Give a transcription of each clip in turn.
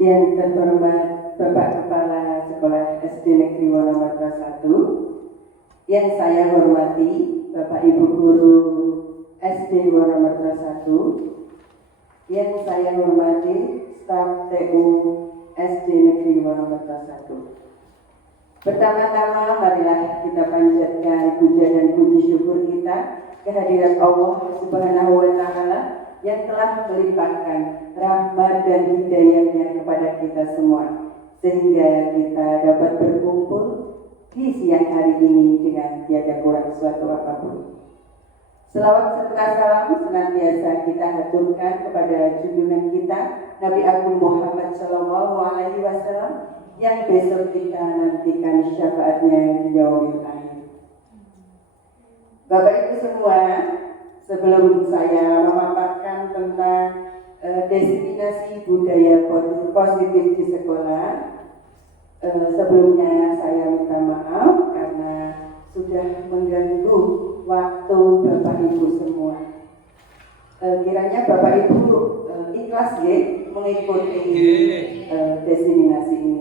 Yang terhormat Bapak Kepala Sekolah SD Negeri Wonomerto 1, yang saya hormati Bapak Ibu Guru SD Wonomerto 1, yang saya hormati staf TU SD Negeri Wonomerto 1. Pertama-tama marilah kita panjatkan puja dan puji syukur kita kehadirat Allah Subhanahu wa Ta'ala yang telah melimpahkan rahmat dan hidayahnya kepada kita semua, sehingga kita dapat berkumpul di siang hari ini dengan tiada kurang suatu apapun. Selawat serta salam senantiasa kita haturkan kepada junjungan kita Nabi Agung Muhammad SAW, yang besok kita nantikan syafaatnya di yaumil akhir. Bapak Ibu semua, sebelum saya memaparkan tentang diseminasi budaya positif di sekolah, sebelumnya saya minta maaf karena sudah mengganggu waktu Bapak Ibu semua. Kiranya Bapak Ibu ikhlas ya mengikuti diseminasi ini.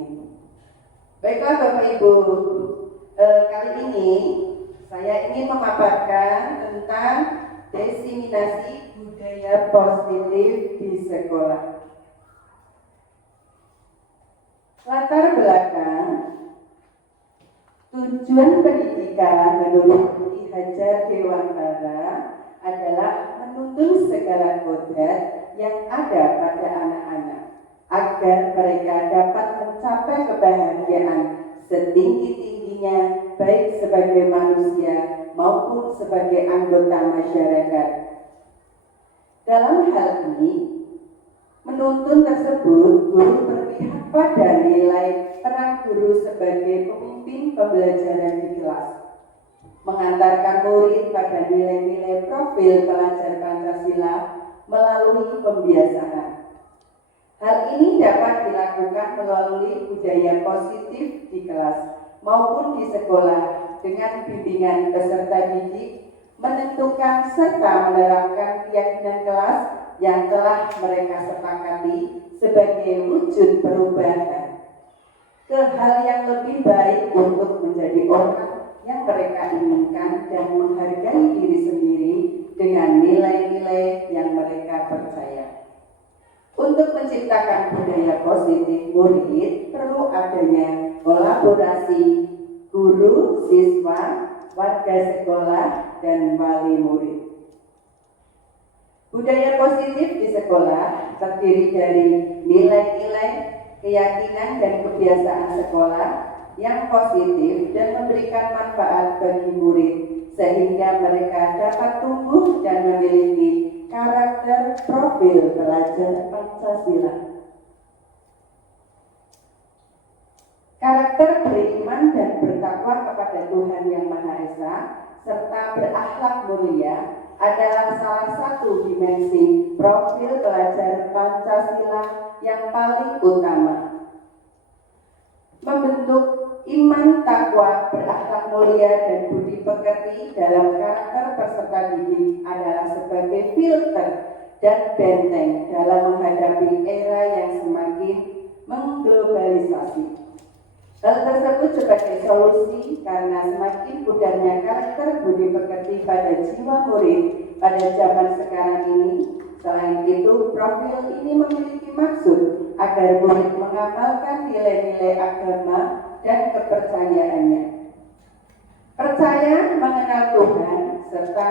Baiklah Bapak Ibu, kali ini saya ingin memaparkan tentang diseminasi budaya positif di sekolah. Latar belakang tujuan pendidikan menurut Ki Hajar Dewantara adalah menuntun segala kodrat yang ada pada anak-anak agar mereka dapat mencapai kebahagiaan setinggi-tingginya, baik sebagai manusia maupun sebagai anggota masyarakat. Dalam hal ini, menuntun tersebut guru berpihak pada nilai peran guru sebagai pemimpin pembelajaran di kelas, mengantarkan murid pada nilai-nilai profil pelajar Pancasila melalui pembiasaan. Hal ini dapat dilakukan melalui budaya positif di kelas maupun di sekolah dengan bimbingan peserta didik, menentukan serta menerapkan keyakinan kelas yang telah mereka sepakati sebagai wujud perubahan ke hal yang lebih baik untuk menjadi orang yang mereka inginkan dan menghargai diri sendiri dengan nilai-nilai yang mereka percaya. Untuk menciptakan budaya positif murid, perlu adanya kolaborasi guru, siswa, warga sekolah, dan wali murid. Budaya positif di sekolah terdiri dari nilai-nilai, keyakinan, dan kebiasaan sekolah yang positif dan memberikan manfaat bagi murid, sehingga mereka dapat tumbuh dan memiliki karakter profil pelajar Pancasila. Karakter beriman dan bertakwa kepada Tuhan Yang Maha Esa serta berakhlak mulia adalah salah satu dimensi profil pelajar Pancasila yang paling utama. Membentuk iman, takwa, berakhlak mulia, dan budi pekerti dalam karakter peserta didik adalah sebagai filter dan benteng dalam menghadapi era yang semakin mengglobalisasi. Hal tersebut sebagai solusi karena semakin pudarnya karakter budi pekerti pada jiwa murid pada zaman sekarang ini. Selain itu, profil ini memiliki maksud agar murid mengamalkan nilai-nilai agama dan kepercayaannya. Percaya mengenal Tuhan serta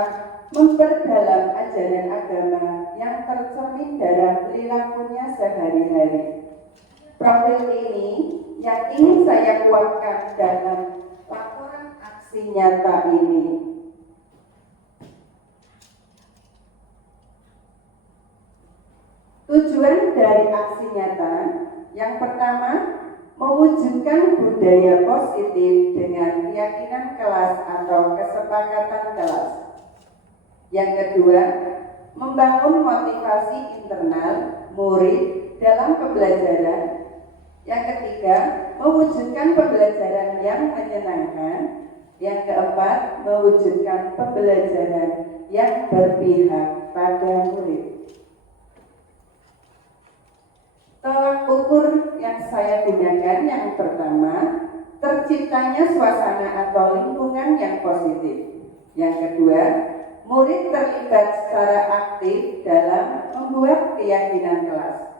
memperdalam ajaran agama yang tercermin dalam perilakunya sehari-hari. Profil ini yang ingin saya kuatkan dalam laporan aksi nyata ini. Tujuan dari aksi nyata yang pertama, mewujudkan budaya positif dengan keyakinan kelas atau kesepakatan kelas. Yang kedua, membangun motivasi internal murid dalam pembelajaran. Yang ketiga, mewujudkan pembelajaran yang menyenangkan. Yang keempat, mewujudkan pembelajaran yang berpihak pada murid. Tolak ukur yang saya gunakan yang pertama, terciptanya suasana atau lingkungan yang positif. Yang kedua, murid terlibat secara aktif dalam membuat keyakinan kelas.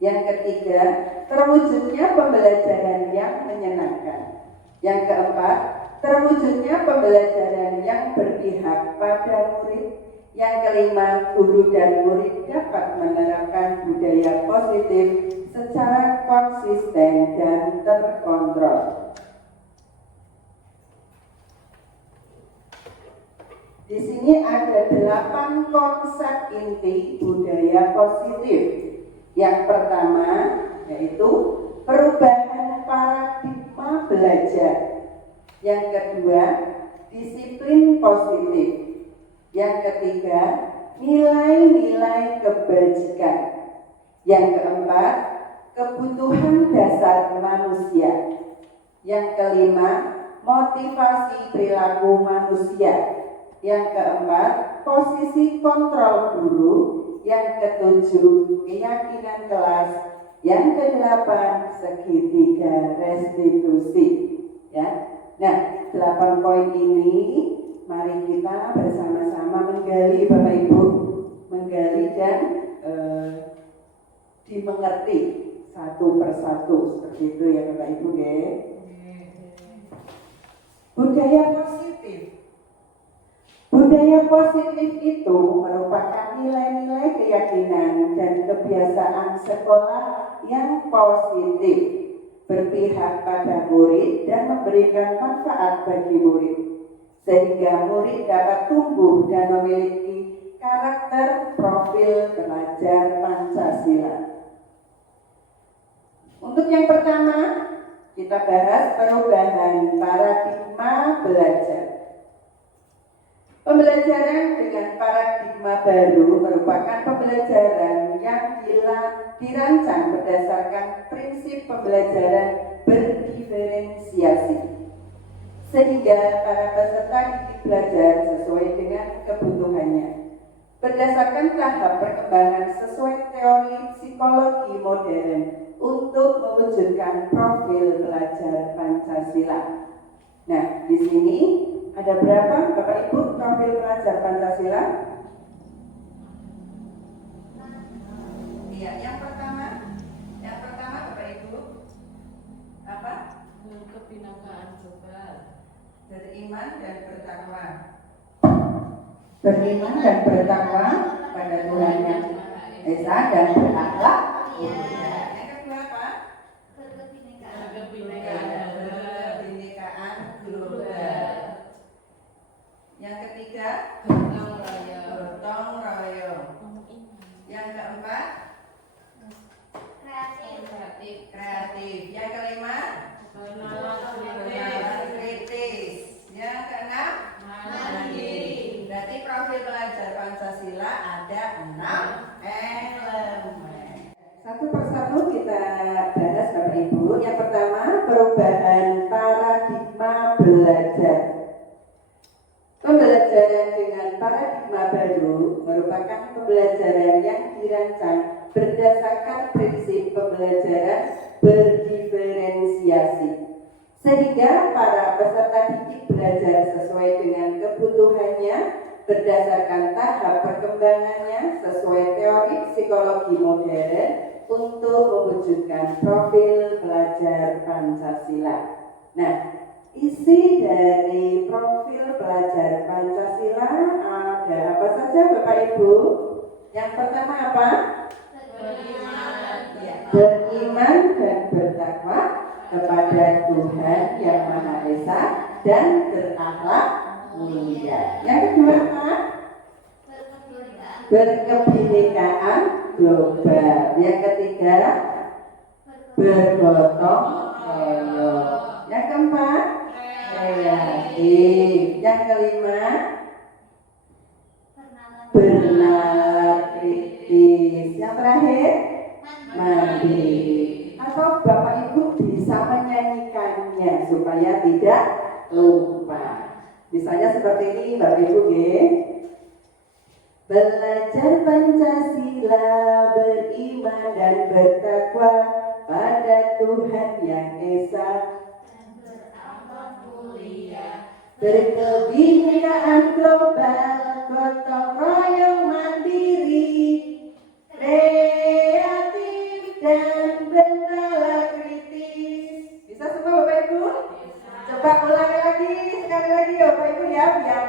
Yang ketiga, terwujudnya pembelajaran yang menyenangkan. Yang keempat, terwujudnya pembelajaran yang berpihak pada murid. Yang kelima, guru dan murid dapat menerapkan budaya positif secara konsisten dan terkontrol. Di sini ada 8 konsep inti budaya positif. Yang pertama yaitu perubahan paradigma belajar. Yang kedua, disiplin positif. Yang ketiga, nilai-nilai kebajikan. Yang keempat, kebutuhan dasar manusia. Yang kelima, motivasi perilaku manusia. Yang keempat, posisi kontrol guru. Yang ketujuh, keyakinan kelas. Yang kedelapan, segitiga restitusi. Ya. Nah, 8 poin ini mari kita bersama-sama menggali Bapak Ibu, menggali dan dimengerti satu persatu seperti itu ya Bapak Ibu ya. Budaya positif. Budaya positif itu merupakan nilai-nilai keyakinan dan kebiasaan sekolah yang positif, berpihak pada murid dan memberikan manfaat bagi murid, sehingga murid dapat tumbuh dan memiliki karakter profil pelajar Pancasila. Untuk yang pertama, kita bahas perubahan paradigma belajar. Pembelajaran dengan paradigma baru merupakan pembelajaran yang dirancang berdasarkan prinsip pembelajaran berdiferensiasi, sehingga para peserta didik belajar sesuai dengan kebutuhannya, berdasarkan tahap perkembangan sesuai teori psikologi modern untuk mewujudkan profil pelajar Pancasila. Nah, di sini ada berapa Bapak Ibu profil pelajar Pancasila? Iya, yang pertama Bapak Ibu apa? Kebinakaan juga. Beriman dan bertakwa. Beriman dan bertakwa pada Tuhan Yang Esa dan berakhlak. Yang kedua apa? Kebinekaan global. Yang ketiga, gotong royong. Yang keempat, kreatif. Yang kelima, bernalar kritis. Yang keenam, mandiri. Berarti profil pelajar Pancasila ada 6 elemen. Satu persatu kita bahas Bapak Ibu. Yang pertama, perubahan paradigma belajar. Pembelajaran dengan paradigma baru merupakan pembelajaran yang dirancang berdasarkan prinsip pembelajaran berdiferensiasi, sehingga para peserta didik belajar sesuai dengan kebutuhannya berdasarkan tahap perkembangannya sesuai teori psikologi modern untuk mewujudkan profil pelajar Pancasila. Nah, isi dari profil pelajar Pancasila ada apa saja Bapak Ibu? Yang pertama apa? Beriman dan bertakwa kepada Tuhan Yang Maha Esa dan berakhlak mulia. Yang kedua apa? Berkebinekaan global. Yang ketiga, bergotong royong. Yang keempat, kreatif. Yang kelima, bernalar kritis. Yang terakhir, mandiri. Atau Bapak Ibu bisa menyanyikannya supaya tidak lupa. Misalnya seperti ini Bapak Ibu. Belajar Pancasila, beriman dan bertakwa pada Tuhan Yang Esa, berkebinekaan global, gotong royong mandiri, kreatif dan bernalar kritis. Bisa semua Bapak Ibu? Coba ulangi lagi, sekali lagi ya Bapak Ibu ya, biar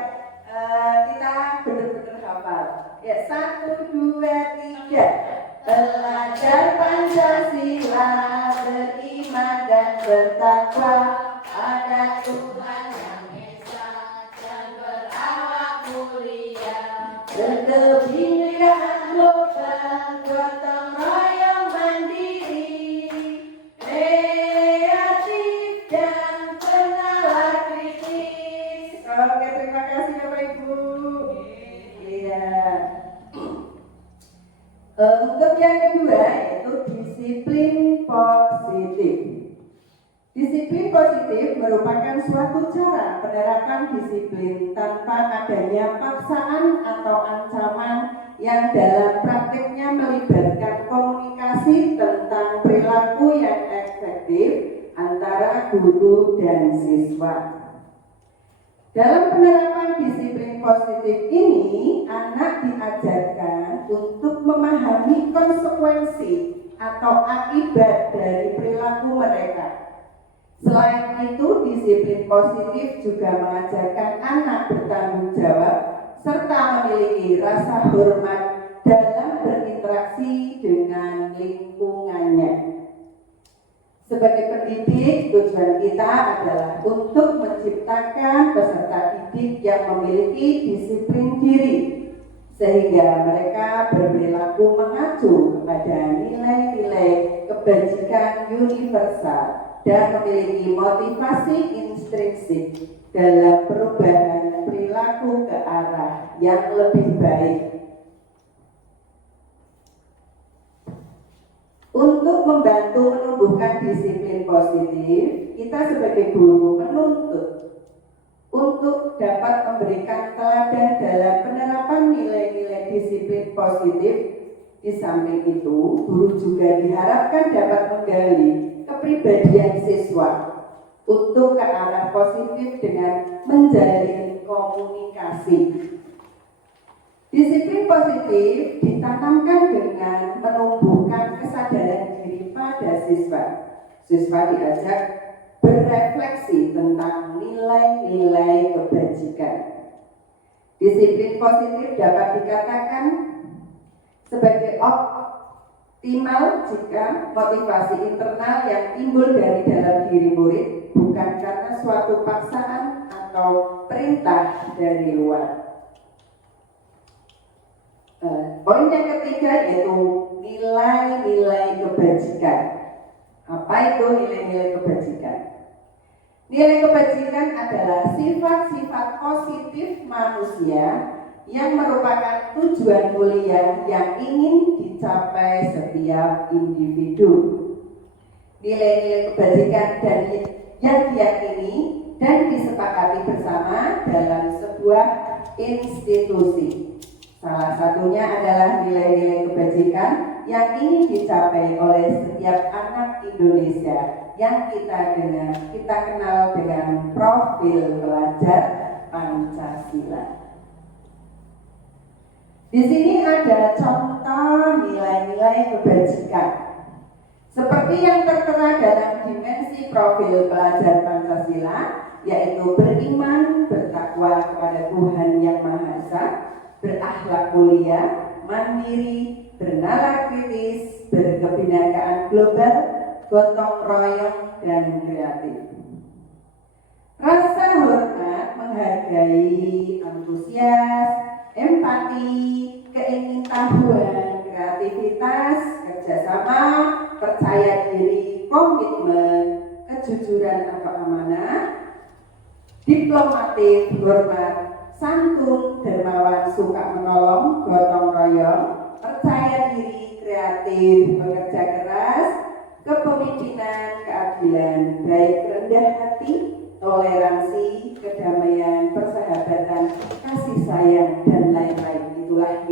kita benar-benar hafal. Ya, 1, 2, 3. Belajar Pancasila, beriman dan bertakwa pada Tuhan Yang Esa dan berakhlak mulia, berkebinekaan global, gotong royong mandiri, kreatif dan bernalar kritis. Oke, terima kasih Bapak Ibu. Iya. Untuk yang kedua yaitu disiplin positif. Disiplin positif merupakan suatu cara penerapan disiplin tanpa adanya paksaan atau ancaman yang dalam praktiknya melibatkan komunikasi tentang perilaku yang efektif antara guru dan siswa. Dalam penerapan disiplin positif ini, anak diajarkan untuk memahami konsekuensi atau akibat dari perilaku mereka. Selain itu, disiplin positif juga mengajarkan anak bertanggung jawab serta memiliki rasa hormat dalam berinteraksi dengan lingkungannya. Sebagai pendidik, tujuan kita adalah untuk menciptakan peserta didik yang memiliki disiplin diri, sehingga mereka berperilaku mengacu kepada nilai-nilai kebajikan universal dan memiliki motivasi intrinsik dalam perubahan perilaku ke arah yang lebih baik. Untuk membantu menumbuhkan disiplin positif, kita sebagai guru menuntut untuk dapat memberikan teladan dalam penerapan nilai-nilai disiplin positif. Di samping itu, guru juga diharapkan dapat menggali kepribadian siswa untuk ke arah positif dengan menjalin komunikasi. Disiplin positif ditanamkan dengan menumbuhkan kesadaran diri pada siswa. Siswa diajak berefleksi tentang nilai-nilai kebajikan. Disiplin positif dapat dikatakan sebagai optimal jika motivasi internal yang timbul dari dalam diri murid bukan karena suatu paksaan atau perintah dari luar. Poin yang ketiga yaitu nilai-nilai kebajikan. Apa itu nilai-nilai kebajikan? Nilai kebajikan adalah sifat-sifat positif manusia yang merupakan tujuan mulia yang ingin dicapai setiap individu. Nilai-nilai kebajikan yang diyakini dan disepakati bersama dalam sebuah institusi. Salah satunya adalah nilai-nilai kebajikan yang ingin dicapai oleh setiap anak Indonesia yang kita kenal dengan profil pelajar Pancasila. Di sini ada contoh nilai-nilai kebajikan seperti yang tertera dalam dimensi profil pelajar Pancasila, yaitu beriman, bertakwa kepada Tuhan Yang Maha Esa, berakhlak mulia, mandiri, bernalar kritis, berkebinekaan global, gotong royong, dan kreatif. Rasa hormat, menghargai, antusias, empati, keingintahuan, kreativitas, kerjasama, percaya diri, komitmen, kejujuran atau amanah, diplomatif, hormat, santun, dermawan, suka menolong, gotong royong, percaya diri, kreatif, bekerja keras, kepemimpinan, keadilan, baik, rendah hati, toleransi, kedamaian, persahabatan, kasih sayang, dan lain-lain. Itulah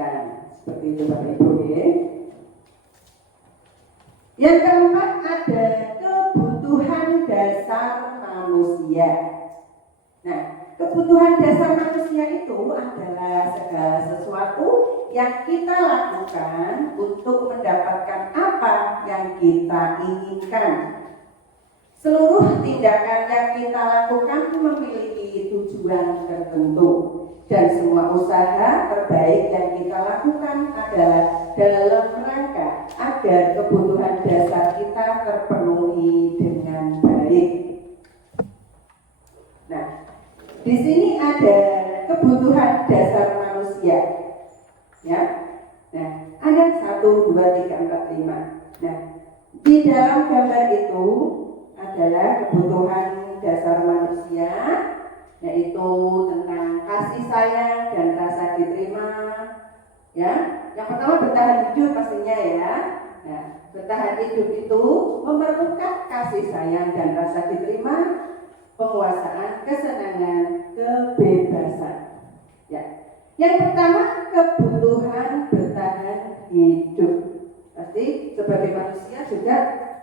pendidikan. Seperti itu Bapak Ibu ya. Yang keempat ada kebutuhan dasar manusia. Nah, kebutuhan dasar manusia itu adalah segala sesuatu yang kita lakukan untuk mendapatkan apa yang kita inginkan. Seluruh tindakan yang kita lakukan memiliki tujuan tertentu, dan semua usaha terbaik yang kita lakukan adalah dalam rangka agar kebutuhan dasar kita terpenuhi dengan baik. Nah, di sini ada kebutuhan dasar manusia, ya. Nah, ada 1, 2, 3, 4, 5. Nah, di dalam gambar itu adalah kebutuhan dasar manusia, yaitu tentang kasih sayang dan rasa diterima, ya. Yang pertama bertahan hidup pastinya ya. Nah, bertahan hidup itu memerlukan kasih sayang dan rasa diterima, penguasaan, kesenangan, kebebasan. Ya. Yang pertama kebutuhan bertahan hidup. Pasti sebagai manusia juga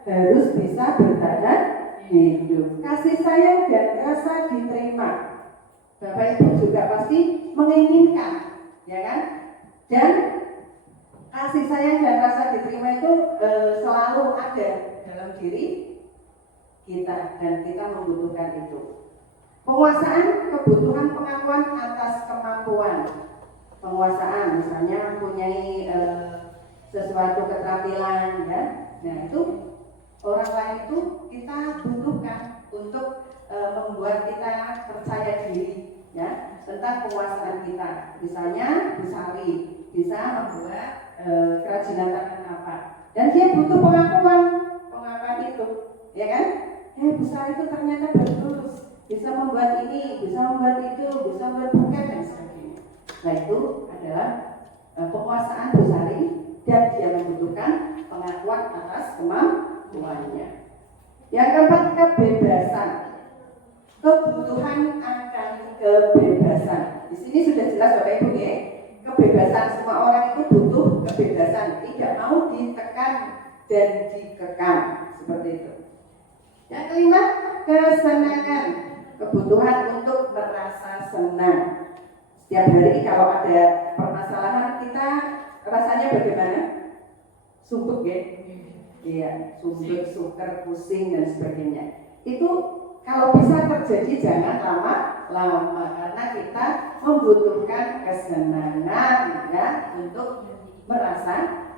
harus bisa bertahan hidup. Kasih sayang dan rasa diterima. Bapak Ibu juga pasti menginginkan, ya kan? Dan kasih sayang dan rasa diterima itu selalu ada dalam diri kita, dan kita membutuhkan itu. Penguasaan, kebutuhan pengakuan atas kemampuan. Penguasaan, misalnya mempunyai sesuatu keterampilan, ya. Nah, itu orang lain itu kita butuhkan untuk membuat kita percaya diri, ya, tentang penguasaan kita. Misalnya Bu Sari bisa membuat kerajinan tangan apa, dan dia butuh pengakuan itu, ya kan? Bu Sari itu ternyata bagus, bisa membuat ini, bisa membuat itu, bisa membuat buket dan sebagainya. Nah, itu adalah penguasaan Bu Sari, dan dia membutuhkan pengakuan atas kemampuannya. Yang keempat, kebebasan. Kebutuhan akan kebebasan. Di sini sudah jelas Bapak Ibu ya. Kebebasan, semua orang itu butuh kebebasan, tidak mau ditekan dan dikekang, seperti itu. Yang kelima, kesenangan. Kebutuhan untuk merasa senang. Setiap hari kalau ada permasalahan kita rasanya bagaimana? Sumpek ya? Iya, sumpek, suker, pusing dan sebagainya. Itu kalau bisa terjadi jangan lama-lama, karena kita membutuhkan kesenangan, ya, untuk merasa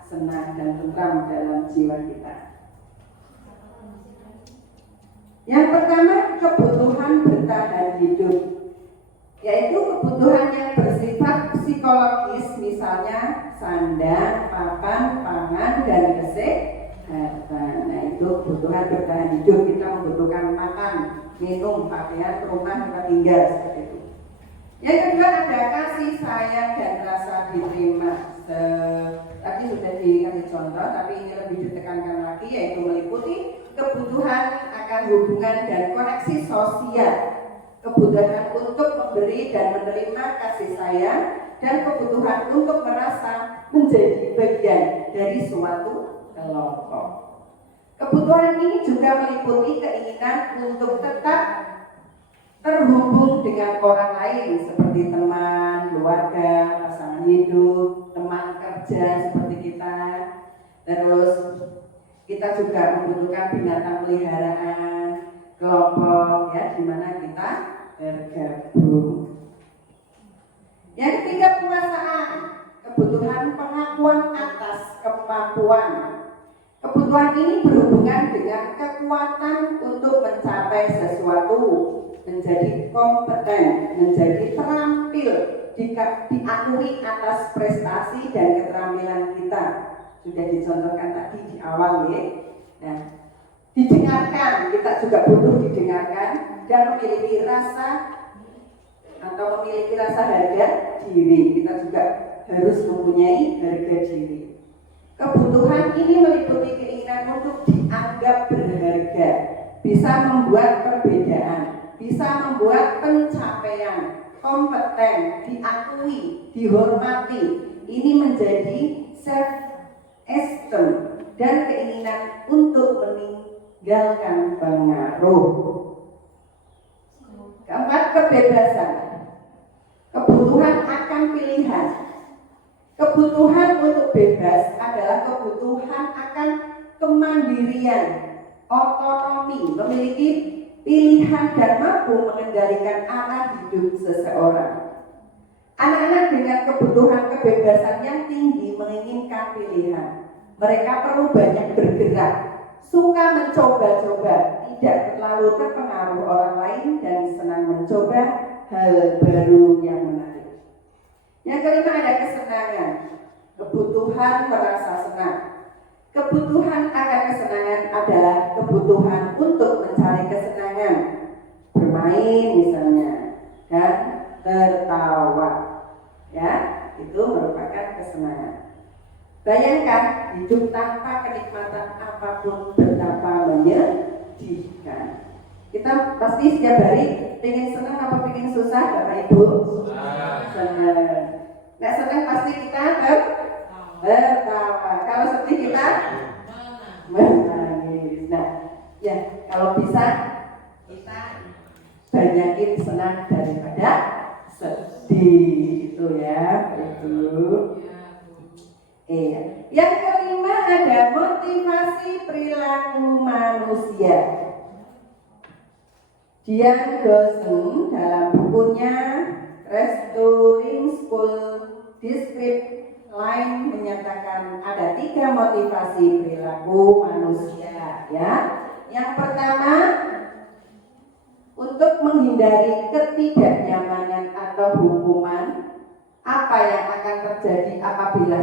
senang dan tentram dalam jiwa kita. Yang pertama, kebutuhan bertahan hidup, yaitu kebutuhan yang bersifat psikologis, misalnya sandang, papan, pangan, dan kesehatan. Nah, itu kebutuhan bertahan hidup. Kita membutuhkan makan, minum, pakaian, rumah, tempat tinggal, seperti itu. Yang kedua ada kasih sayang dan rasa diterima. Tadi sudah dikasih contoh, tapi ini lebih ditekankan lagi, yaitu meliputi kebutuhan akan hubungan dan koneksi sosial, kebutuhan untuk memberi dan menerima kasih sayang, dan kebutuhan untuk merasa menjadi bagian dari suatu kelompok. Kebutuhan ini juga meliputi keinginan untuk tetap terhubung dengan orang lain, seperti teman, keluarga, pasangan hidup, teman kerja seperti kita. Terus kita juga membutuhkan binatang peliharaan, kelompok, ya, di mana kita bergabung. Yang ketiga, penguasaan. Kebutuhan pengakuan atas kemampuan. Kebutuhan ini berhubungan dengan kekuatan untuk mencapai sesuatu, menjadi kompeten, menjadi terampil, diakui atas prestasi dan keterampilan kita. Sudah dicontohkan tadi di awal ya. Nah, didengarkan, kita juga butuh didengarkan dan memiliki rasa harga diri. Kita juga harus mempunyai harga diri. Kebutuhan ini meliputi keinginan untuk dianggap berharga, bisa membuat perbedaan, bisa membuat pencapaian, kompeten, diakui, dihormati. Ini menjadi self esteem dan keinginan untuk meninggalkan pengaruh. Keempat, kebebasan, kebutuhan akan pilihan. Kebutuhan untuk bebas adalah kebutuhan akan kemandirian, otonomi, memiliki pilihan dan mampu mengendalikan arah hidup seseorang. Anak-anak dengan kebutuhan kebebasan yang tinggi menginginkan pilihan. Mereka perlu banyak bergerak, suka mencoba-coba, tidak terlalu terpengaruh orang lain dan senang mencoba hal baru yang menarik. Yang kelima ada kesenangan, kebutuhan merasa senang. Kebutuhan akan kesenangan adalah kebutuhan untuk mencari kesenangan, bermain misalnya, dan tertawa, ya, itu merupakan kesenangan. Bayangkan hidup tanpa kenikmatan apapun betapa menyedihkan. Kita pasti setiap hari pengen senang apa pengen susah, Bapak Ibu? Senang. Nah, senang pasti kita tertawa. Kalau sedih kita menangis. Nah, ya kalau bisa kita banyakin senang daripada sedih, itu ya, itu. Iya. Yang kelima ada motivasi perilaku manusia. Dian Dawson dalam bukunya Restoring School Discipline menyatakan ada 3 motivasi perilaku manusia, ya. Yang pertama, untuk menghindari ketidaknyamanan atau hukuman. Apa yang akan terjadi apabila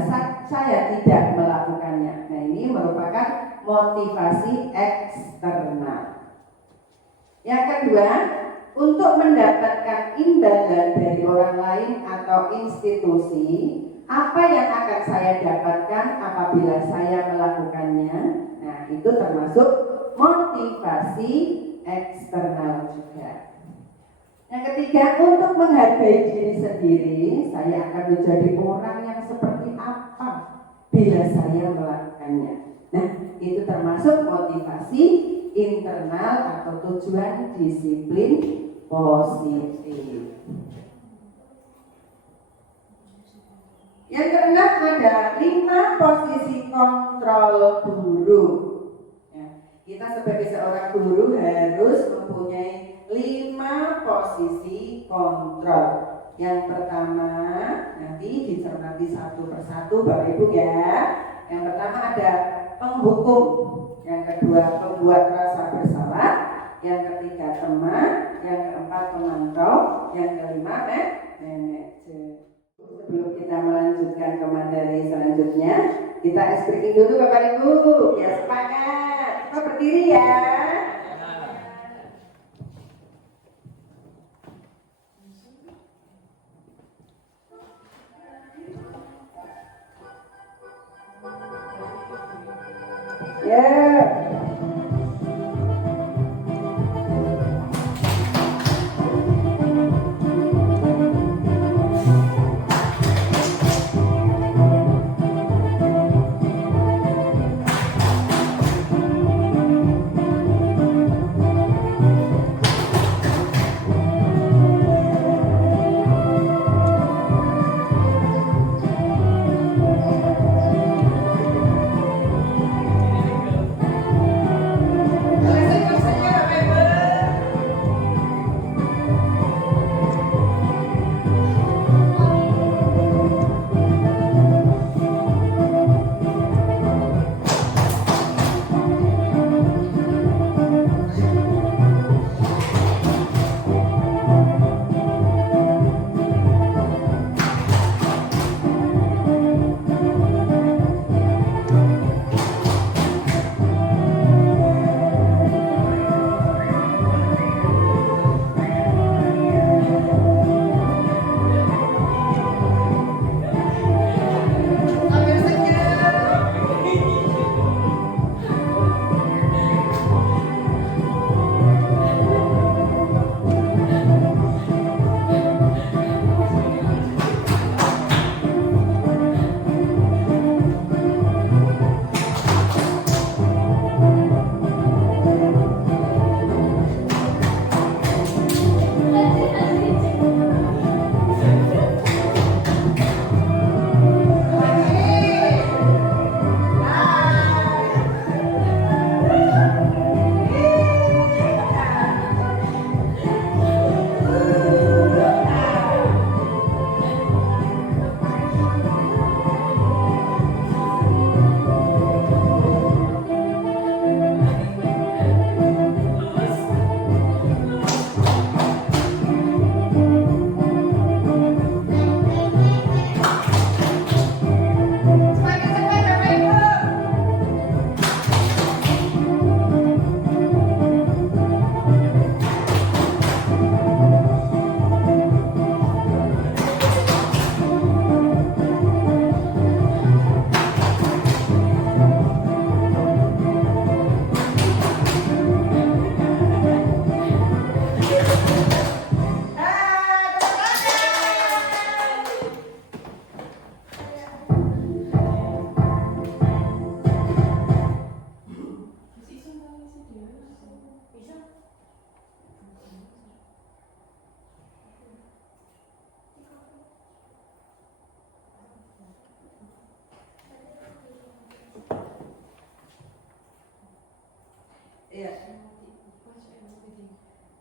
saya tidak melakukannya? Nah, ini merupakan motivasi eksternal. Yang kedua, untuk mendapatkan imbalan dari orang lain atau institusi, apa yang akan saya dapatkan apabila saya melakukannya? Nah, itu termasuk motivasi eksternal juga. Yang ketiga, untuk menghargai diri sendiri, saya akan menjadi orang yang seperti apa bila saya melakukannya. Nah, itu termasuk motivasi internal atau tujuan disiplin positif. Yang keenam ada 5 posisi kontrol guru. Ya, kita sebagai seorang guru harus mempunyai 5 posisi kontrol. Yang pertama, nanti dicermati satu persatu Bapak Ibu ya. Yang pertama ada penghukum, yang kedua pembuat rasa bersalah, yang ketiga teman, yang keempat pemantau, yang kelima manajer. Sebelum kita melanjutkan ke materi selanjutnya, kita ice breaking dulu Bapak Ibu. Ya, semangat. Kita berdiri ya.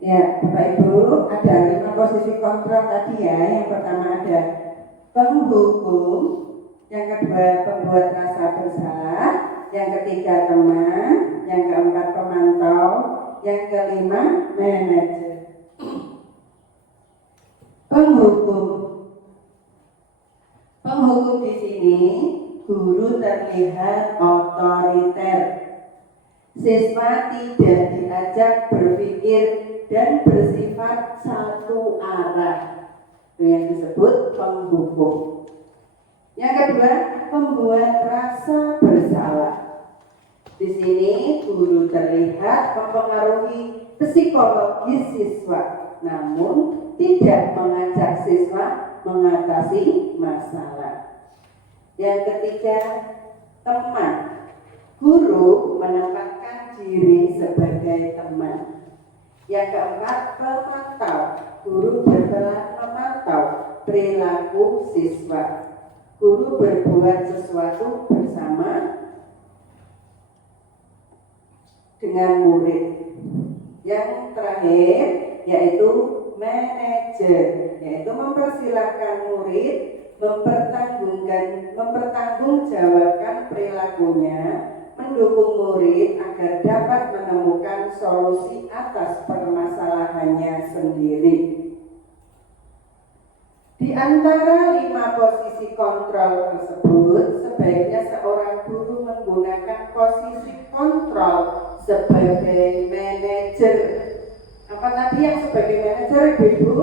Ya, Bapak Ibu, ada 5 posisi kontrol tadi ya. Yang pertama ada penghukum, yang kedua pembuat rasa bersalah, yang ketiga teman, yang keempat pemantau, yang kelima manajer. Penghukum. Penghukum di sini guru terlihat otoriter. Siswa tidak diajak berpikir dan bersifat satu arah. Itu yang disebut penghukum. Yang kedua, pembuat rasa bersalah. Di sini guru terlihat mempengaruhi psikologis siswa, namun tidak mengajak siswa mengatasi masalah. Yang ketiga, teman. Guru menempatkan diri sebagai teman. Yang keempat, pemantau. Guru berperan memantau perilaku siswa. Guru berbuat sesuatu bersama dengan murid. Yang terakhir yaitu manajer, yaitu mempersilahkan murid mempertanggungjawabkan perilakunya, mendukung murid agar dapat menemukan solusi atas permasalahannya sendiri. Di antara 5 posisi kontrol tersebut, sebaiknya seorang guru menggunakan posisi kontrol sebagai manajer. Apa tadi yang sebagai manajer, Ibu?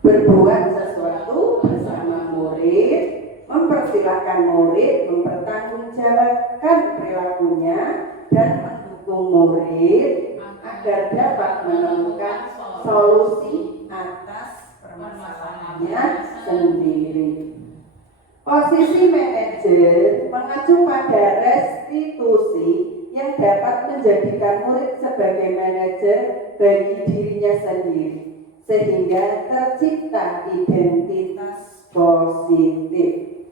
Berbuat sesuatu bersama murid, mempersilahkan murid mempertanggungjawabkan perilakunya dan mendukung murid agar dapat menemukan solusi atas permasalahannya sendiri. Posisi manajer mengacu pada restitusi yang dapat menjadikan murid sebagai manajer bagi dirinya sendiri, sehingga tercipta identitas positif.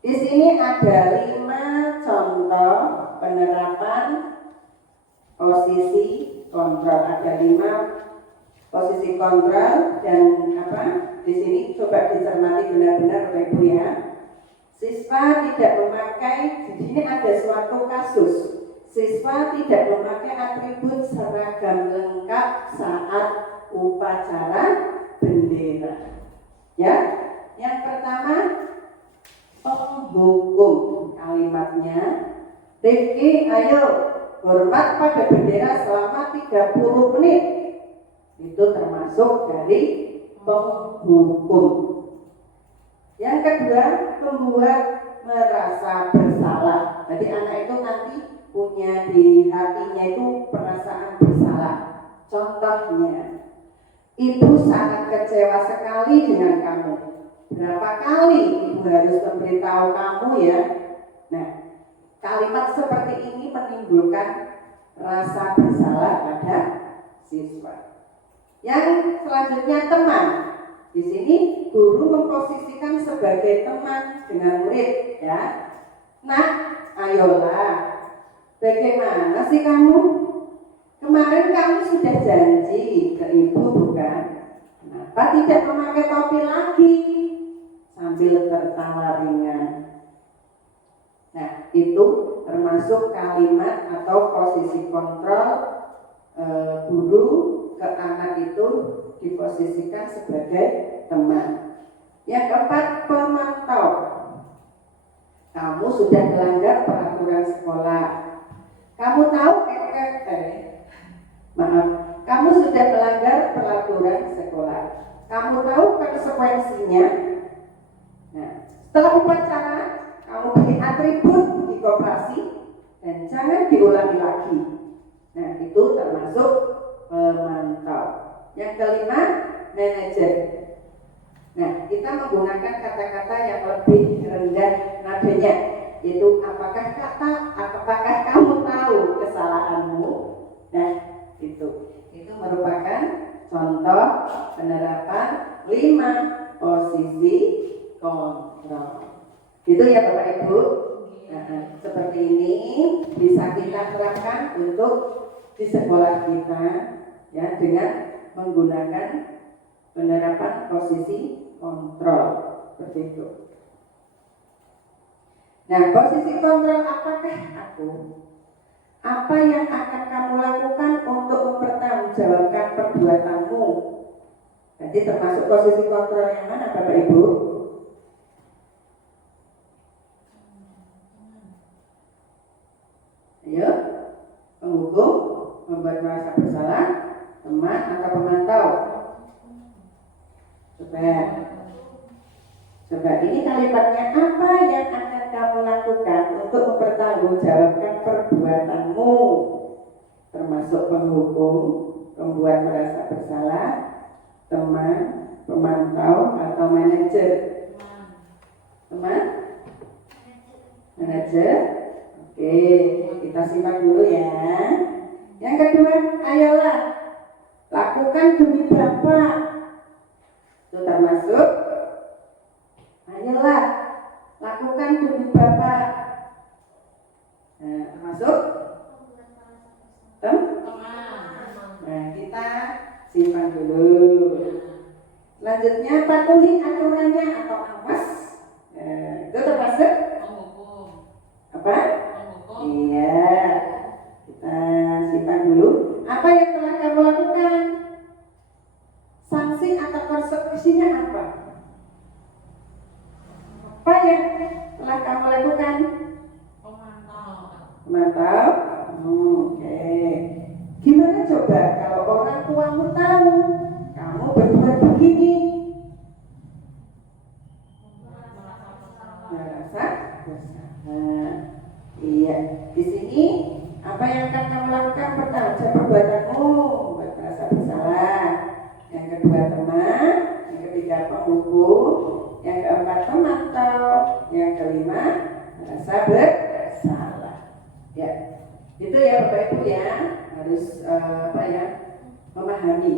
Di sini ada 5 contoh penerapan posisi kontrol. Ada 5 posisi kontrol dan di sini coba dicermati benar-benar Bapak Ibu ya. Siswa tidak memakai, di sini ada suatu kasus. Siswa tidak memakai atribut seragam lengkap saat upacara bendera. Ya, yang pertama penghukum. Kalimatnya, Rifki, ayo hormat pada bendera selama 30 menit. Itu termasuk dari penghukum. Yang kedua, membuat merasa bersalah. Jadi anak itu nanti punya di hatinya itu perasaan bersalah. Contohnya, ibu sangat kecewa sekali dengan kamu. Berapa kali ibu harus memberitahu kamu ya? Nah, kalimat seperti ini menimbulkan rasa bersalah pada siswa. Yang selanjutnya teman. Di sini guru memposisikan sebagai teman dengan murid ya. Nah, ayolah. Bagaimana sih kamu? Kemarin kamu sudah janji ke ibu bukan? Kenapa tidak memakai topi lagi? Sambil tertawa ringan. Nah, itu termasuk kalimat atau posisi kontrol guru ke anak itu diposisikan sebagai teman. Yang keempat, pemantau. Kamu sudah melanggar peraturan sekolah. Kamu tahu kamu sudah melanggar peraturan sekolah. Kamu tahu konsekuensinya. Nah, setelah upacara, kamu beri atribut di koperasi dan jangan diulangi lagi. Nah, itu termasuk pemantau. Yang kelima, manajer. Nah, kita menggunakan kata-kata yang lebih rendah nadanya, yaitu apakah kamu tahu kesalahanmu? Nah, itu merupakan contoh penerapan 5 posisi kontrol. Itu ya Bapak Ibu. Nah, seperti ini kita terapkan untuk di sekolah kita ya dengan menggunakan penerapan posisi kontrol seperti itu. Nah, posisi kontrol apakah aku? Apa yang akan kamu lakukan untuk mempertanggungjawabkan perbuatanmu? Jadi termasuk posisi kontrol yang mana Bapak Ibu? Ayo, penghukum, membuat merasa bersalah, teman atau pemantau? Coba ini kalimatnya, apa yang akan kamu lakukan untuk mempertanggungjawabkan perbuatanmu? Termasuk penghukum, membuat merasa bersalah, teman, pemantau atau manajer? Teman? Manajer? Oke, kita simak dulu ya. Yang kedua, ayolah lakukan demi Bapak. Itu termasuk ayolah lakukan demi Bapak. Nah, termasuk Nah, kita simpan dulu. Selanjutnya, patuhi aturannya atau awas. Itu termasuk apa? Iya. Kita simpan dulu. Apa yang telah kamu lakukan? Sanksi atau konsekuensinya apa? Apa yang telah kamu lakukan? Memantau. Oke. Gimana coba kalau orang tuamu tahu kamu berbuat begini? Merasa bersalah. Iya. Di sini apa yang akan kamu lakukan? Pertama, perbuatanmu buat merasa bersalah. Yang kedua, teman. Yang ketiga, penghukum. Yang keempat, pemantau. Yang kelima, merasa bersalah. Ya, itu ya Bapak Ibu ya, harus memahami.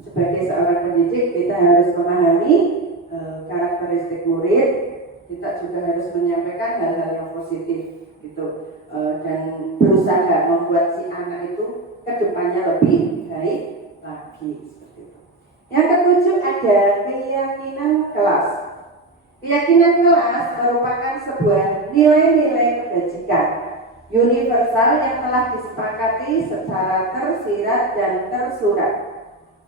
Sebagai seorang pendidik kita harus memahami karakteristik murid. Kita juga harus menyampaikan hal-hal yang positif gitu, dan berusaha membuat si anak itu kedepannya lebih baik lagi seperti itu. Yang ketujuh ada keyakinan kelas. Keyakinan kelas merupakan sebuah nilai-nilai kebajikan universal yang telah disepakati secara tersirat dan tersurat,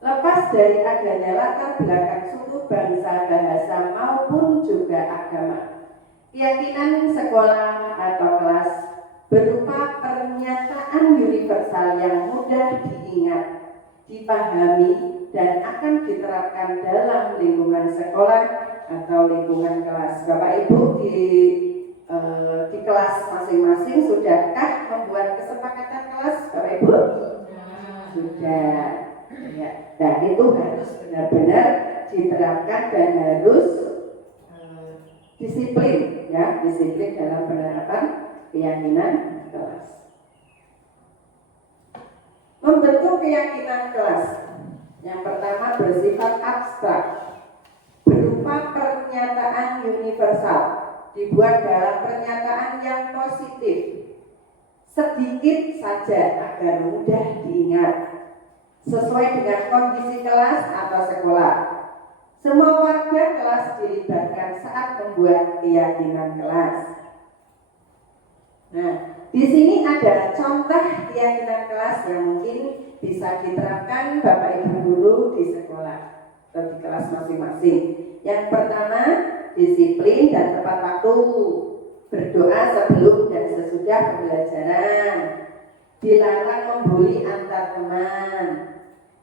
lepas dari adanya latar belakang suku, bangsa, bahasa maupun juga agama. Keyakinan sekolah atau kelas berupa pernyataan universal yang mudah diingat, dipahami, dan akan diterapkan dalam lingkungan sekolah atau lingkungan kelas. Bapak Ibu di kelas masing-masing sudahkah membuat kesepakatan kelas, Bapak Ibu? Sudah. Ya. Nah, itu harus benar-benar diterapkan dan harus disiplin, ya, disiplin dalam penerapan keyakinan kelas. Membentuk keyakinan kelas. Yang pertama bersifat abstrak, berupa pernyataan universal, dibuat dalam pernyataan yang positif, sedikit saja agar mudah diingat, sesuai dengan kondisi kelas atau sekolah. Semua warga kelas dilibatkan saat membuat keyakinan kelas. Nah, di sini ada contoh keyakinan kelas yang mungkin bisa diterapkan Bapak Ibu guru di sekolah atau di kelas masing-masing. Yang pertama, disiplin dan tepat waktu, berdoa sebelum dan sesudah pembelajaran, dilarang membuli antar teman,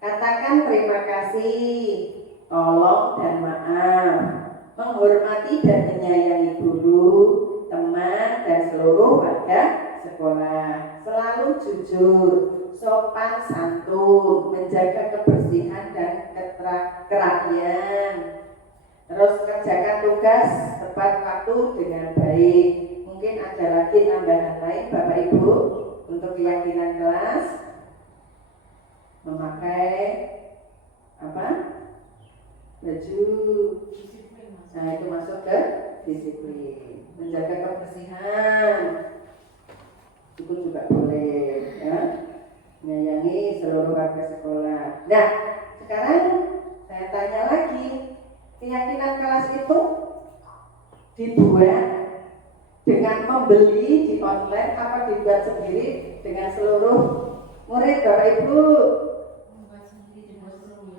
katakan terima kasih, tolong dan maaf, menghormati dan menyayangi guru, teman, dan seluruh warga sekolah, selalu jujur, sopan santun, menjaga kebersihan dan kerapian, terus kerjakan tugas tepat waktu dengan baik. Mungkin ada lagi tambahan lain Bapak Ibu untuk keyakinan kelas. Memakai apa? Baju disiplin. Nah, itu masuk ke disiplin. Menjaga kebersihan. itu juga boleh ya, menyayangi seluruh warga sekolah. Nah, sekarang saya tanya lagi, keyakinan kelas itu dibuat dengan membeli di online apa dibuat sendiri dengan seluruh murid Bapak Ibu?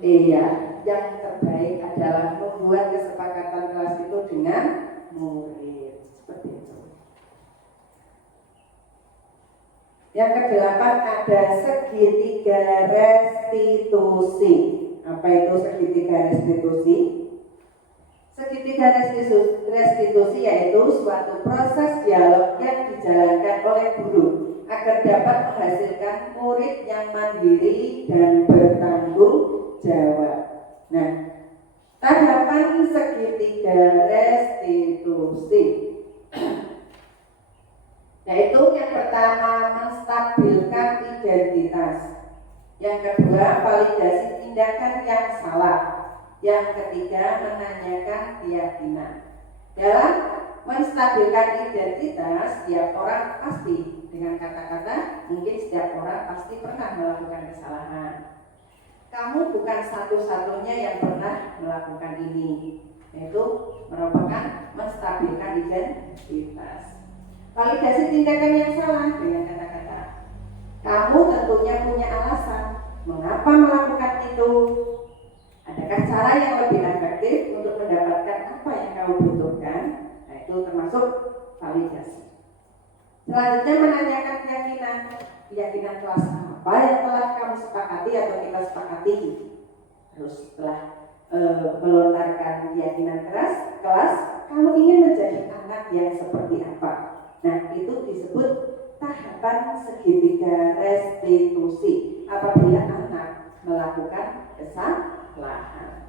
Iya, yang terbaik adalah membuat kesepakatan kelas itu dengan murid. Seperti itu. Yang kedelapan ada segitiga restitusi. Apa itu segitiga restitusi? Segitiga restitusi yaitu suatu proses dialog yang dijalankan oleh guru agar dapat menghasilkan murid yang mandiri dan bertanggung jawab. Nah, tahapan segitiga restitusi yaitu yang pertama menstabilkan identitas, yang kedua validasi tindakan yang salah, yang ketiga menanyakan keyakinan. Dalam menstabilkan identitas, setiap orang pasti, dengan kata-kata mungkin setiap orang pasti pernah melakukan kesalahan. Kamu bukan satu-satunya yang pernah melakukan ini, yaitu merupakan menstabilkan identitas. Validasi tindakan yang salah, dengan kata-kata kamu tentunya punya alasan mengapa melakukan itu. Adakah cara yang lebih efektif untuk mendapatkan apa yang kamu butuhkan? Nah, itu termasuk validasi. Selanjutnya menanyakan keyakinan kelas apa yang telah kamu sepakati atau kita sepakati. Terus setelah melontarkan keyakinan kelas, kamu ingin menjadi anak yang seperti apa? Nah, itu disebut tahapan segitiga restitusi apabila anak melakukan kesalahan.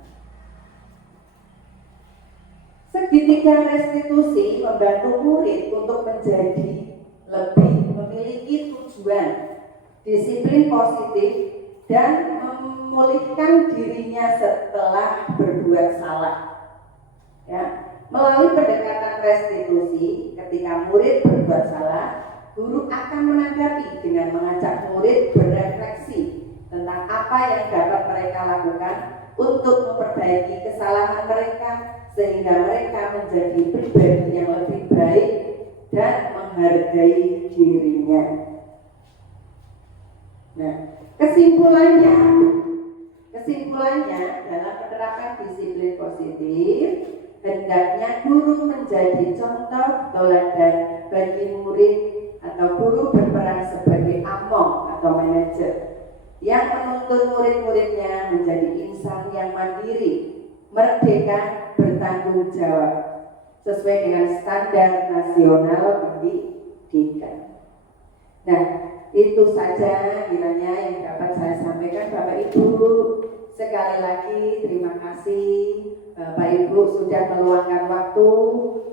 Segitiga restitusi membantu murid untuk menjadi lebih memiliki tujuan, disiplin positif, dan memulihkan dirinya setelah berbuat salah. Ya. Melalui pendekatan restitusi, ketika murid berbuat salah, guru akan menanggapi dengan mengajak murid berefleksi tentang apa yang dapat mereka lakukan untuk memperbaiki kesalahan mereka sehingga mereka menjadi pribadi yang lebih baik dan menghargai dirinya. Nah, kesimpulannya dalam penerapan disiplin positif, hendaknya guru menjadi contoh teladan bagi murid atau guru berperan sebagai among atau manajer yang menuntun murid-muridnya menjadi insan yang mandiri, merdeka, bertanggung jawab sesuai dengan standar nasional pendidikan. Nah, itu saja kiranya yang dapat saya sampaikan Bapak Ibu. Sekali lagi terima kasih Bapak Ibu sudah meluangkan waktu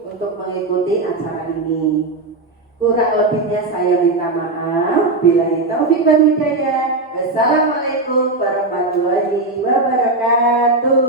untuk mengikuti acara ini. Kurang lebihnya saya minta maaf. Billahi taufiq wal hidayah. Wassalamualaikum warahmatullahi wabarakatuh.